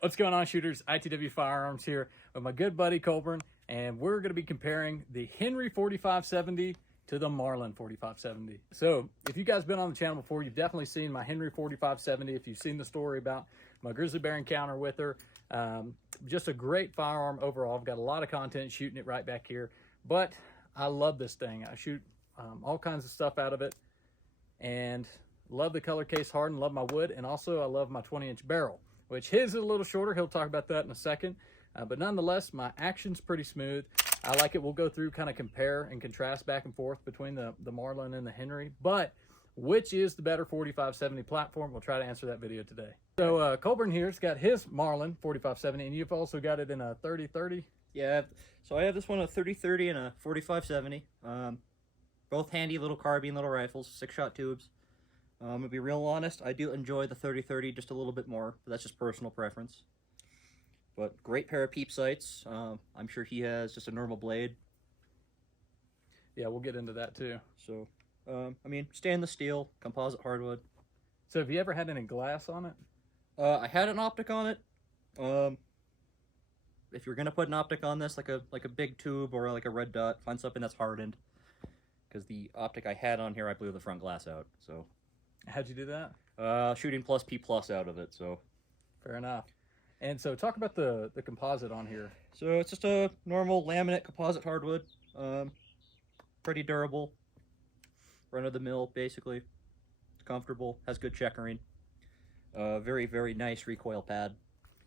What's going on, shooters? ITW Firearms here with my good buddy Colburn, and we're going to be comparing the Henry 4570 to the Marlin 4570. So if you guys been on the channel before, you've definitely seen my Henry 4570. If you've seen the story about my grizzly bear encounter with her, just a great firearm overall. I've got a lot of content shooting it right back here, but I love this thing. I shoot all kinds of stuff out of it, and love the color case hardened, love my wood, and also I love my 20-inch barrel, which his is a little shorter. He'll talk about that in a second. But nonetheless, my action's pretty smooth. I like it. We'll go through, kind of compare and contrast back and forth between the Marlin and the Henry. But which is the better 4570 platform? We'll try to answer that video today. So Colburn here's got his Marlin 4570, and you've also got it in a 30-30. Yeah, so I have this one, a 30-30 and a 4570. Both handy little carbine, little rifles, 6-shot tubes. To be real honest, I do enjoy the 30-30 just a little bit more, but that's just personal preference. But great pair of peep sights. I'm sure he has just a normal blade. Yeah, we'll get into that too. So, I mean, stainless steel, composite hardwood. So have you ever had any glass on it? I had an optic on it. If you're gonna put an optic on this, like a big tube or like a red dot, find something that's hardened. Because the optic I had on here, I blew the front glass out. So. How'd you do that? Shooting plus P plus out of it, so. Fair enough. And so talk about the composite on here. So it's just a normal laminate composite hardwood. Pretty durable. Run of the mill, basically. It's comfortable, has good checkering. Very, very nice recoil pad.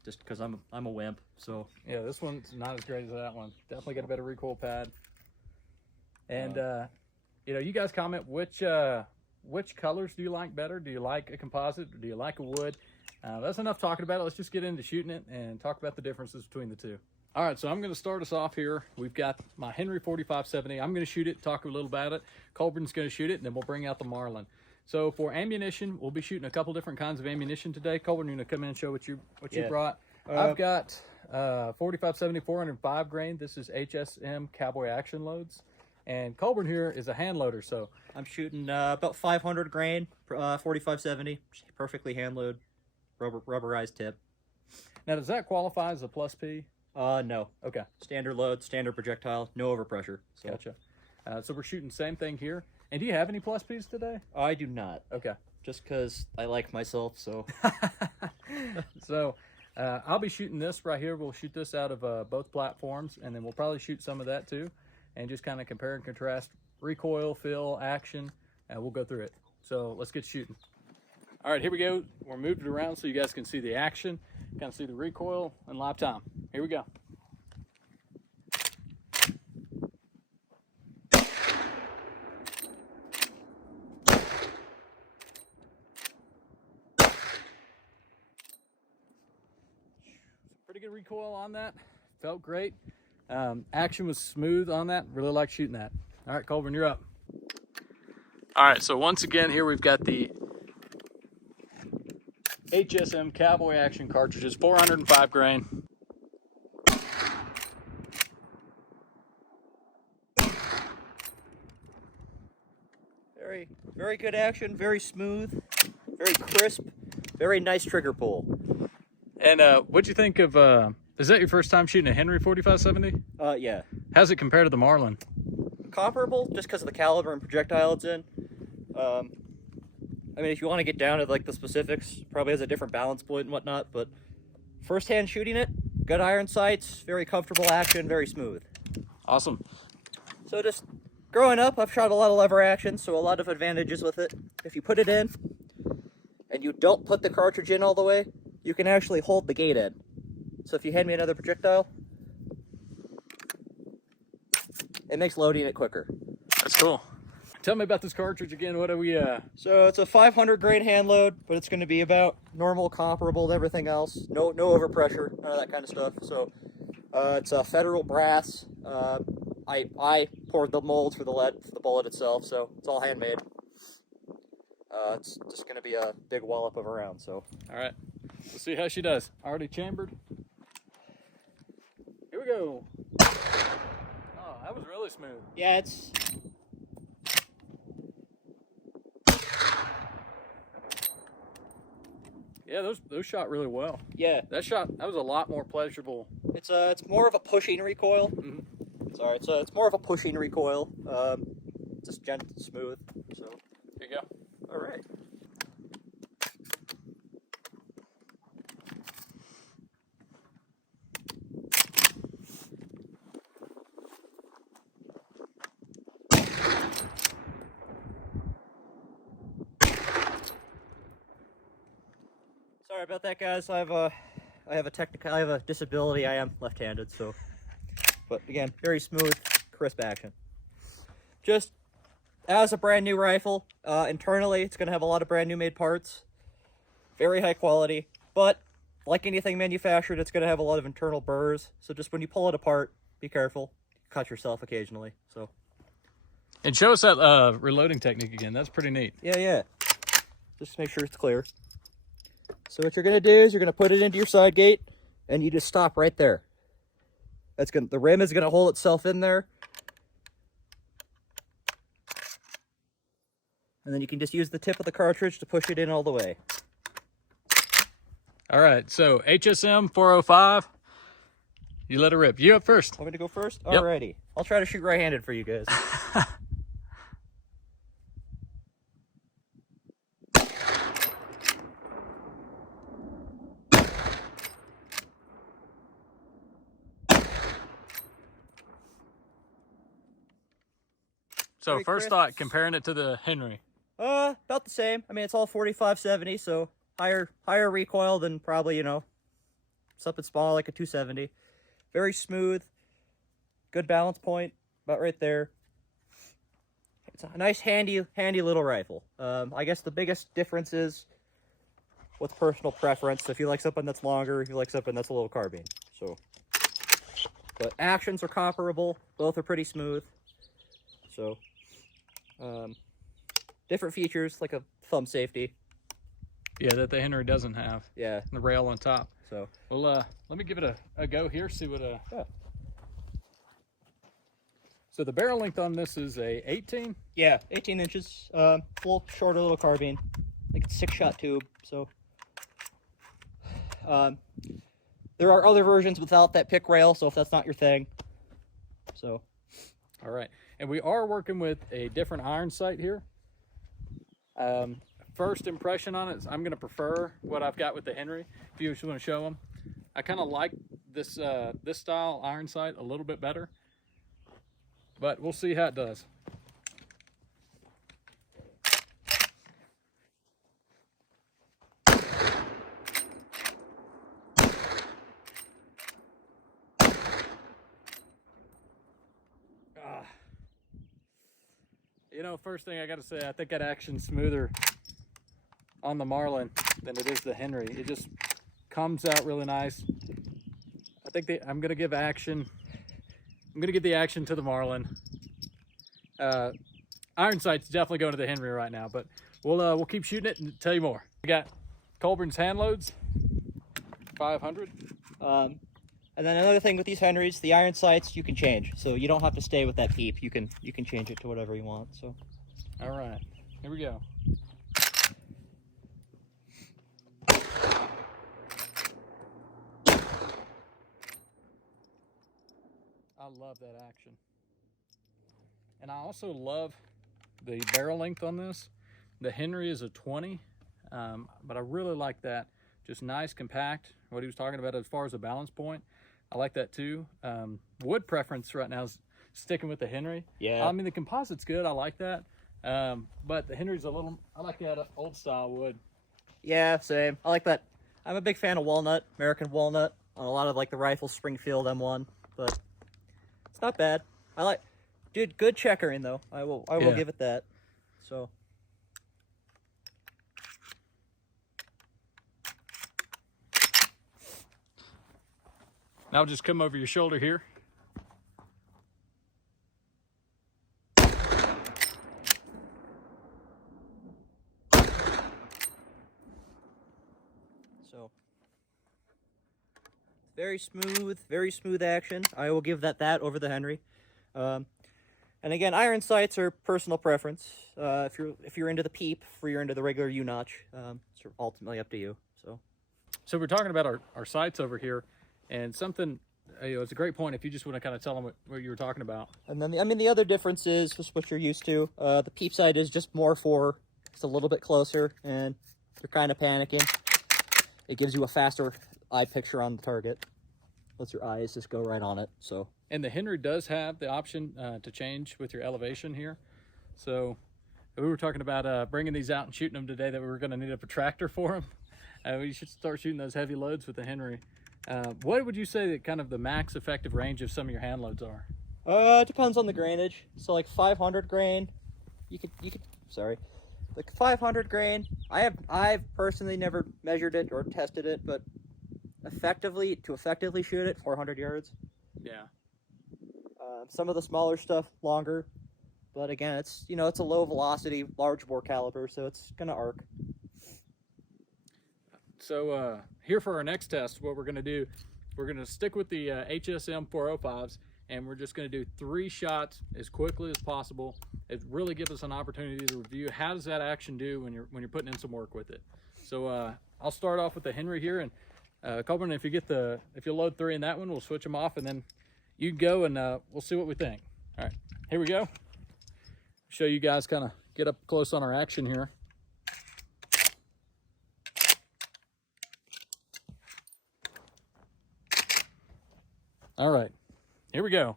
Just because I'm a wimp, so. Yeah, this one's not as great as that one. Definitely got a better recoil pad. And, you know, you guys comment which colors do you like better? Do you like a composite, or do you like a wood? That's enough talking about it. Let's just get into shooting it and talk about the differences between the two. All right, so I'm going to start us off here. We've got my Henry 4570. I'm going to shoot it, talk a little about it. Colburn's going to shoot it, and then we'll bring out the Marlin. So for ammunition, we'll be shooting a couple different kinds of ammunition today. Colburn, you're going to come in and show what you brought. I've got 4570 405 grain. This is HSM Cowboy Action Loads. And Colburn here is a hand loader, so I'm shooting about 500 grain, 4570, perfectly hand load, rubberized tip. Now, does that qualify as a plus P? No. Okay. Standard load, standard projectile, no overpressure. So. Gotcha. So we're shooting same thing here. And do you have any plus Ps today? I do not. Okay. Just because I like myself, so. So I'll be shooting this right here. We'll shoot this out of both platforms, and then we'll probably shoot some of that too. And just kind of compare and contrast recoil, feel, action, and we'll go through it. So let's get shooting. All right, here we go. We're moving it around so you guys can see the action, kind of see the recoil and live time. Here we go. Pretty good recoil on that. Felt great. Action was smooth on that. Really like shooting that. All right, Colburn, you're up. All right, so once again, here we've got the HSM Cowboy Action cartridges, 405 grain. Very, very good action, very smooth, very crisp, very nice trigger pull. And what'd you think of, is that your first time shooting a Henry 4570? Yeah. How's it compared to the Marlin? Comparable, just because of the caliber and projectile it's in. I mean, if you want to get down to like the specifics, probably has a different balance point and whatnot, but first-hand shooting it, good iron sights, very comfortable action, very smooth. Awesome. So just growing up, I've shot a lot of lever action, so a lot of advantages with it. If you put it in, and you don't put the cartridge in all the way, you can actually hold the gate in. So if you hand me another projectile, it makes loading it quicker. That's cool. Tell me about this cartridge again. What are we, So it's a 500 grain hand load, but it's going to be about normal, comparable to everything else. No overpressure, none of that kind of stuff. So it's a Federal brass. I poured the molds for the lead for the bullet itself, so it's all handmade. It's just going to be a big wallop of a round. So. All right. We'll see how she does. Already chambered. Here we go. Oh, that was really smooth. Yeah, it's... Yeah, those shot really well. Yeah, That was a lot more pleasurable. it's more of a pushing recoil. Mhm. Sorry, it's more of a pushing recoil. Just gentle, smooth. So Here you go. all right. Sorry about that, guys. I have a disability. I am left-handed, so. But again, very smooth, crisp action. Just as a brand new rifle, internally it's gonna have a lot of brand new made parts, very high quality. But like anything manufactured, it's gonna have a lot of internal burrs. So just when you pull it apart, be careful. Cut yourself occasionally. So. And show us that reloading technique again. That's pretty neat. Yeah. Just make sure it's clear. So what you're gonna do is you're gonna put it into your side gate, and you just stop right there. The rim is gonna hold itself in there, and then you can just use the tip of the cartridge to push it in all the way. All right, so HSM 405. You let it rip. You up first. Want me to go first? Yep. Alrighty. I'll try to shoot right-handed for you guys. So Very first crisp. thought, comparing it to the Henry. About the same. I mean, it's all 45-70, so higher recoil than probably, you know, something small like a 270. Very smooth. Good balance point, about right there. It's a nice, handy little rifle. I guess the biggest difference is with personal preference. If you like something that's longer, if you like something that's a little carbine. So, but actions are comparable. Both are pretty smooth. So, different features like a thumb safety. Yeah, that the Henry doesn't have. Yeah. The rail on top. So, Well, let me give it a go here. See what yeah. So the barrel length on this is a 18. Yeah, 18 inches. Full, shorter little carbine. Like a 6-shot tube. So, there are other versions without that pick rail. So if that's not your thing, so. All right, and we are working with a different iron sight here. First impression on it is I'm going to prefer what I've got with the Henry. If you just want to show them, I kind of like this this style iron sight a little bit better, but we'll see how it does. You know, first thing I got to say, I think that action's smoother on the Marlin than it is the Henry. It just comes out really nice. I think I'm going to give action. I'm going to give the action to the Marlin. Iron sight's definitely going to the Henry right now, but we'll keep shooting it and tell you more. We got Colburn's hand loads, 500. And then another thing with these Henrys, the iron sights you can change, so you don't have to stay with that peep. You can change it to whatever you want. So, all right, here we go. I love that action, and I also love the barrel length on this. The Henry is a 20, but I really like that. Just nice, compact. What he was talking about as far as the balance point. I like that too. Wood preference right now is sticking with the Henry. yeah. I mean, the composite's good. I like that. But the Henry's a little, I like that old style wood. Yeah, same. I like that. I'm a big fan of walnut, American walnut, on a lot of like the rifle Springfield M1, but it's not bad. Dude, good checkering though. I will Yeah. give it that. So. Now just come over your shoulder here. So. Very smooth action. I will give that over the Henry. And again, iron sights are personal preference. If you're into the peep, or you're into the regular U-notch, it's ultimately up to you. So we're talking about our sights over here, and something, it's a great point if you just want to kind of tell them what you were talking about. And then the other difference is just what you're used to. The peep sight is just more for just a little bit closer, and you're kind of panicking. It gives you a faster eye picture on the target. Lets your eyes just go right on it. So. And the Henry does have the option to change with your elevation here. So we were talking about bringing these out and shooting them today, that we were going to need a protractor for them. We should start shooting those heavy loads with the Henry. What would you say that kind of the max effective range of some of your hand loads are? It depends on the grainage. So like 500 grain, like 500 grain. I've personally never measured it or tested it, but effectively shoot it 400 yards. Yeah. Some of the smaller stuff longer, but again, it's it's a low velocity, large bore caliber, so it's gonna arc. So here for our next test, what we're going to do, we're going to stick with the HSM 405s, and we're just going to do 3 shots as quickly as possible. It really gives us an opportunity to review how does that action do when you're putting in some work with it. So I'll start off with the Henry here, and Colburn, if you load 3 in that one, we'll switch them off, and then you go and we'll see what we think. All right, here we go. Show you guys kind of get up close on our action here. All right, here we go.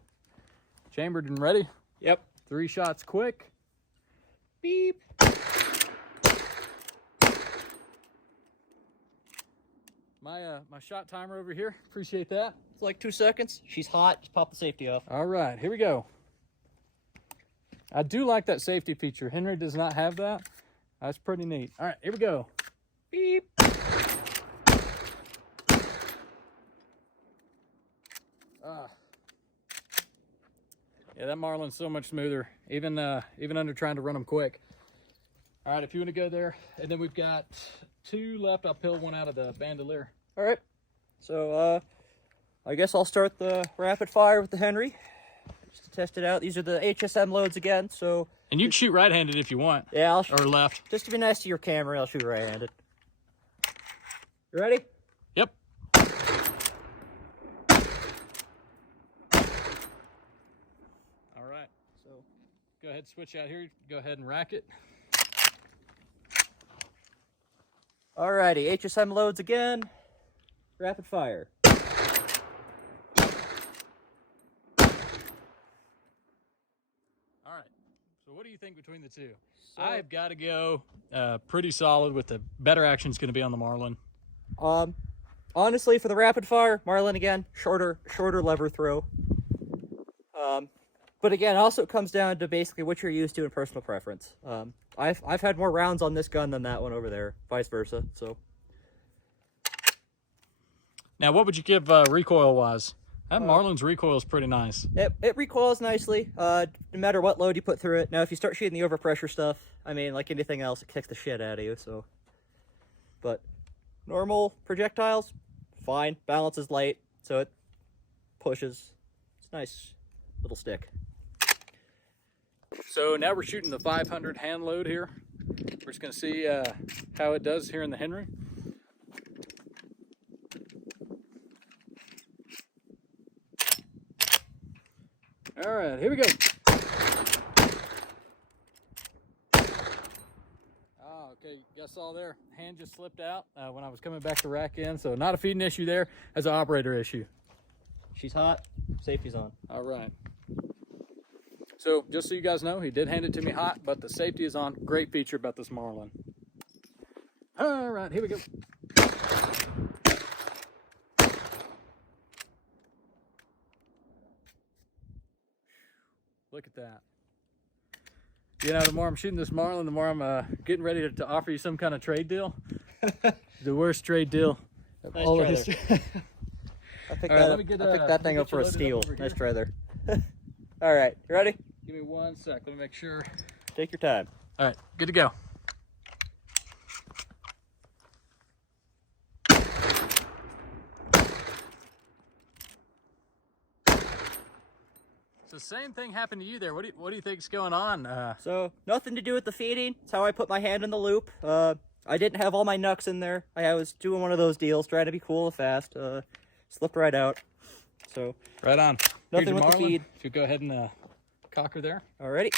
Chambered and ready? Yep. 3 shots quick. Beep. My shot timer over here. Appreciate that. It's like 2 seconds. She's hot. Just pop the safety off. All right, here we go. I do like that safety feature. Henry does not have that. That's pretty neat. All right, here we go. Beep. Yeah, that Marlin's so much smoother, even under trying to run them quick. All right, if you want to go there, and then we've got 2 left. I'll peel 1 out of the bandolier. All right. So I guess I'll start the rapid fire with the Henry just to test it out. These are the HSM loads again. So. And you can shoot right-handed if you want. Yeah, or left. Just to be nice to your camera, I'll shoot right-handed. You ready? Yep. All right. So go ahead, switch out here. Go ahead and rack it. Alrighty, HSM loads again. Rapid fire. All right. So what do you think between the 2? So, I've got to go pretty solid with the better action's going to be on the Marlin. Honestly, for the rapid fire, Marlin again, shorter lever throw. But again, also it comes down to basically what you're used to and personal preference. I've had more rounds on this gun than that one over there, vice versa. So. Now, what would you give recoil-wise? That Marlin's recoil is pretty nice. It recoils nicely, no matter what load you put through it. Now, if you start shooting the overpressure stuff, I mean, like anything else, it kicks the shit out of you. So, but normal projectiles, fine. Balance is light, so it pushes. It's a nice little stick. So now we're shooting the 500 hand load here. We're just going to see how it does here in the Henry. All right, here we go. Oh, okay, you guys saw there, hand just slipped out when I was coming back to rack in, so not a feeding issue there, as an operator issue. She's hot, safety's on. All right. So just so you guys know, he did hand it to me hot, but the safety is on. Great feature about this Marlin. All right, here we go. Look at that. You know, the more I'm shooting this Marlin, the more I'm getting ready to offer you some kind of trade deal. The worst trade deal of Nice all try of history. I picked that thing up for a steal. Nice try there. All right, you ready? Give me 1 sec. Let me make sure. Take your time. All right, good to go. So same thing happened to you there. What do you think's going on? So nothing to do with the feeding. It's how I put my hand in the loop. I didn't have all my knucks in there. I was doing one of those deals, trying to be cool and fast. Slipped right out. So Right on. nothing Here's your with the Marlin. feed. If you go ahead and cocker there. Alrighty.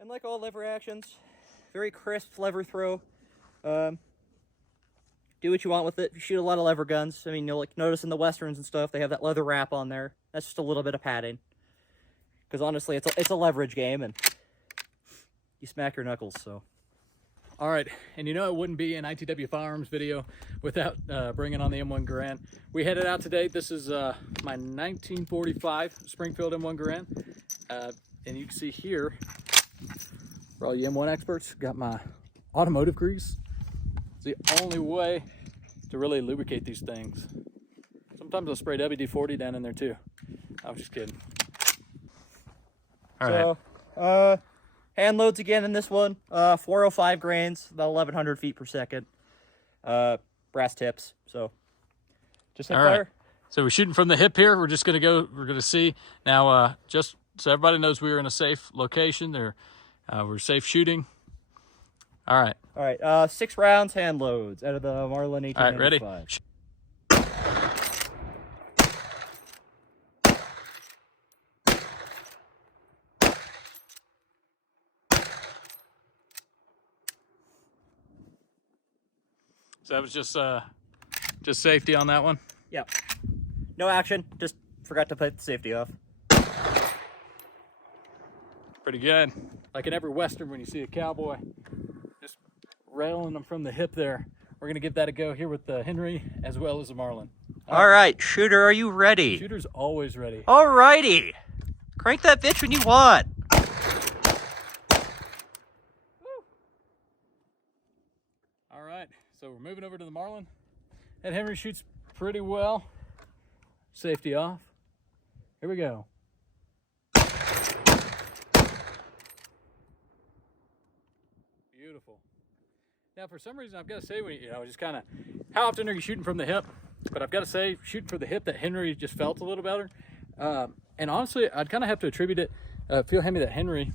And like all lever actions, very crisp lever throw. Do what you want with it. If you shoot a lot of lever guns, I mean, you'll like notice in the westerns and stuff, they have that leather wrap on there. That's just a little bit of padding. Because honestly, it's a leverage game, and you smack your knuckles, so. All right, and you know it wouldn't be an ITW Firearms video without bringing on the M1 Garand. We headed out today. This is my 1945 Springfield M1 Garand. And you can see here, for all you M1 experts, got my automotive grease. It's the only way to really lubricate these things. Sometimes I'll spray WD-40 down in there too. I was just kidding. All right. So, hand loads again in this one. 405 grains, about 1,100 feet per second. Brass tips. So, just hit All fire. right. So we're shooting from the hip here. We're just gonna go. We're gonna see now. Just so everybody knows, we are in a safe location. There, we're safe shooting. All right. All right. 6 rounds, hand loads out of the Marlin 1895. All right. Ready? So that was just safety on that one. Yep. No action. Just forgot to put the safety off. Pretty good. Like in every Western, when you see a cowboy just railing them from the hip there, we're gonna give that a go here with the Henry as well as the Marlin. All right, shooter, are you ready? Shooter's always ready. All righty. Crank that bitch when you want. All right, so we're moving over to the Marlin. And Henry shoots pretty well. Safety off. Here we go. Beautiful. Now, for some reason, I've got to say, just kind of, how often are you shooting from the hip? But I've got to say, shooting from the hip, that Henry just felt a little better. And honestly, I'd kind of have to attribute it, feel Henry, that Henry,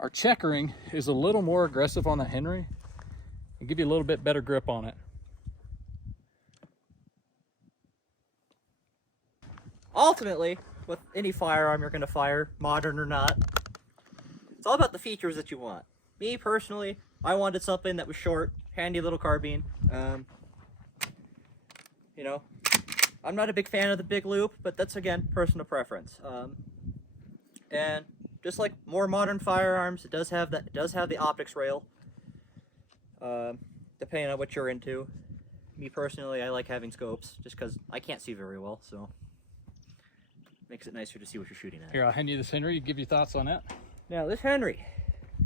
our checkering is a little more aggressive on that Henry and give you a little bit better grip on it. Ultimately, with any firearm you're going to fire, modern or not, it's all about the features that you want. Me, personally, I wanted something that was short, handy little carbine. You know, I'm not a big fan of the big loop, but that's, again, personal preference. And just like more modern firearms, it does have the optics rail, depending on what you're into. Me, personally, I like having scopes, just because I can't see very well, so makes it nicer to see what you're shooting at. Here, I'll hand you this Henry, give you thoughts on that. Now, this Henry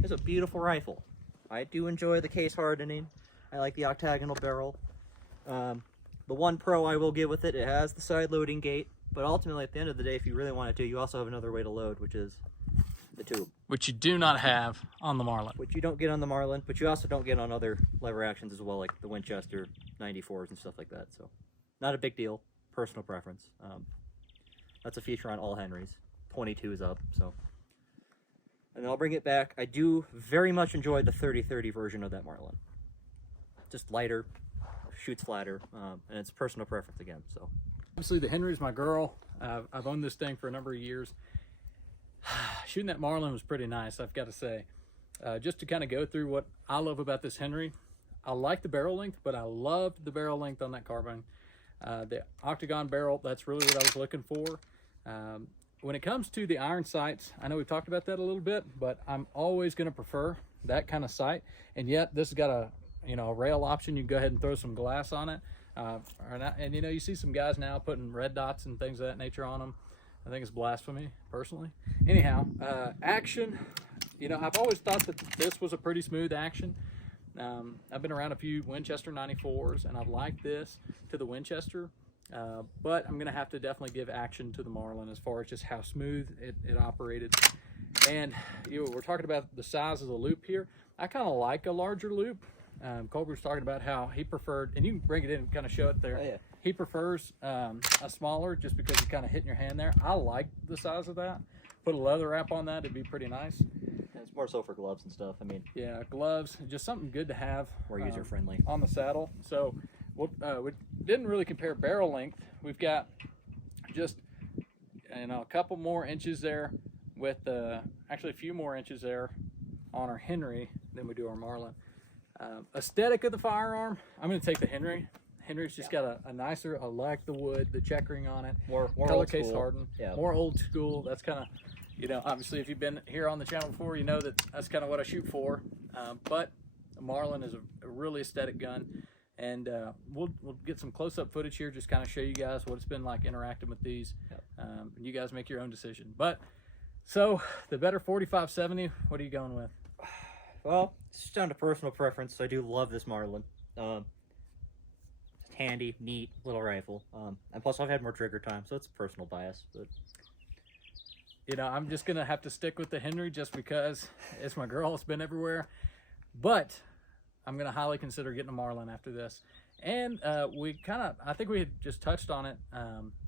is a beautiful rifle. I do enjoy the case hardening. I like the octagonal barrel. The one pro I will give with it, it has the side loading gate, but ultimately at the end of the day, if you really want to, you also have another way to load, which is the tube. Which you do not have on the Marlin. Which you don't get on the Marlin, but you also don't get on other lever actions as well, like the Winchester 94s and stuff like that. So, not a big deal. Personal preference. That's a feature on all Henrys. 22 is up, so. And then I'll bring it back. I do very much enjoy the 30-30 version of that Marlin. Just lighter, shoots flatter, and it's personal preference again, so. Obviously, the Henry's my girl. I've owned this thing for a number of years. Shooting that Marlin was pretty nice, I've got to say. Just to kind of go through what I love about this Henry, I like the barrel length, but I loved the barrel length on that carbine. The octagon barrel, that's really what I was looking for. When it comes to the iron sights, I know we've talked about that a little bit, but I'm always going to prefer that kind of sight. And yet, this has got a rail option. You can go ahead and throw some glass on it. And you see some guys now putting red dots and things of that nature on them. I think it's blasphemy, personally. Anyhow, action. I've always thought that this was a pretty smooth action. I've been around a few Winchester 94s, and I've liked this to the Winchester. But I'm going to have to definitely give action to the Marlin as far as just how smooth it operated. And we're talking about the size of the loop here. I kind of like a larger loop. Colburn's talking about how he preferred, and you can bring it in and kind of show it there. Oh, yeah. He prefers a smaller just because you're kind of hitting your hand there. I like the size of that. Put a leather wrap on that, it'd be pretty nice. And it's more so for gloves and stuff. I mean, yeah, gloves, just something good to have. More user friendly on the saddle. So we didn't really compare barrel length. We've got just a couple more inches there with actually a few more inches there on our Henry than we do our Marlin. Aesthetic of the firearm, I'm going to take the Henry. Henry's just got a nicer, I like the wood, the checkering on it, more color case hardened, yeah. More old school. That's kind of, obviously if you've been here on the channel before, you know that's kind of what I shoot for. But the Marlin is a really aesthetic gun, and we'll get some close-up footage here, just kind of show you guys what it's been like interacting with these. Yep. And you guys make your own decision. But so the better 4570, what are you going with? Well, it's just down to personal preference. So I do love this Marlin. It's handy, neat little rifle. And plus I've had more trigger time, so it's personal bias. But I'm just gonna have to stick with the Henry just because it's my girl. It's been everywhere. But I'm gonna highly consider getting a Marlin after this. And I think we had just touched on it.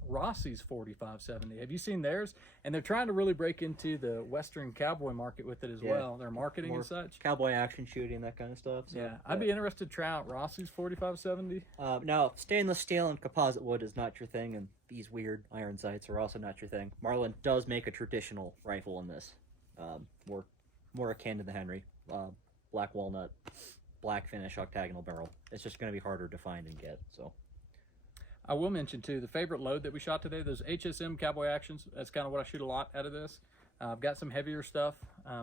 Rossi's 4570. Have you seen theirs? And they're trying to really break into the Western cowboy market with it as well. They're marketing more and such. Cowboy action shooting, that kind of stuff. So, yeah, I'd be interested to try out Rossi's 4570. Now, stainless steel and composite wood is not your thing, and these weird iron sights are also not your thing. Marlin does make a traditional rifle in this. More akin to the Henry. Black walnut, black finish, octagonal barrel. It's just going to be harder to find and get, so. I will mention too, the favorite load that we shot today, those HSM Cowboy Actions. That's kind of what I shoot a lot out of this. I've got some heavier stuff,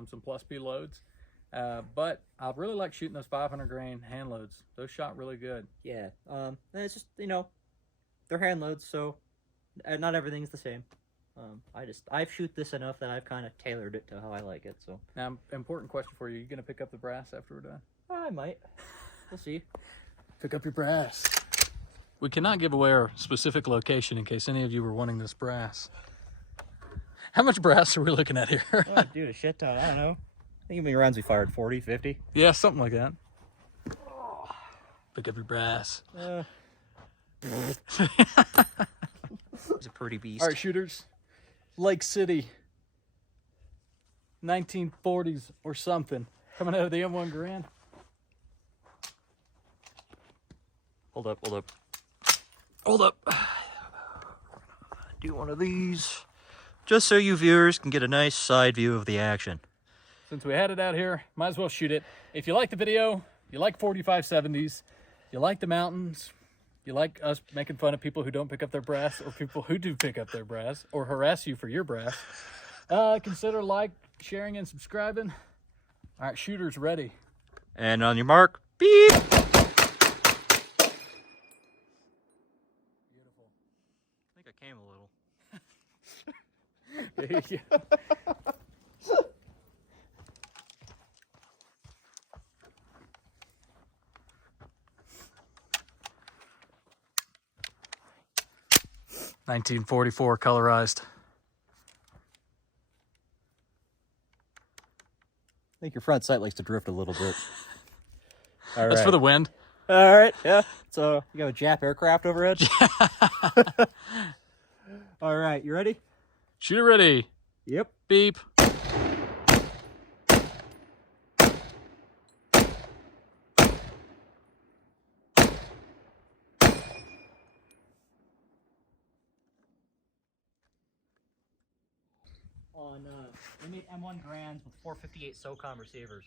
some plus B loads, but I really like shooting those 500 grain hand loads. Those shot really good. Yeah, and it's just, they're hand loads, so not everything's the same. I shoot this enough that I've kind of tailored it to how I like it, so. Now, important question for you. You gonna pick up the brass after we're done? I might. We'll see. Pick up your brass. We cannot give away our specific location in case any of you were wanting this brass. How much brass are we looking at here? Oh, dude, a shit ton. I don't know. I think how many rounds we fired? 40, 50? Yeah, something like that. Pick up your brass. It's a pretty beast. All right, shooters. Lake City. 1940s or something. Coming out of the M1 Garand. Hold up. Hold up. Do one of these. Just so you viewers can get a nice side view of the action. Since we had it out here, might as well shoot it. If you like the video, you like 4570s, you like the mountains, you like us making fun of people who don't pick up their brass, or people who do pick up their brass, or harass you for your brass, consider sharing, and subscribing. All right, shooters ready. And on your mark, beep! Beautiful. I think I came a little. There you go. $1944 colorized. I think your front sight likes to drift a little bit. All That's right. for the wind. All right, yeah. So you got a Jap aircraft overhead. All right, you ready? Shooter ready. Yep. Beep. We made M1 Grands with 458 SOCOM receivers.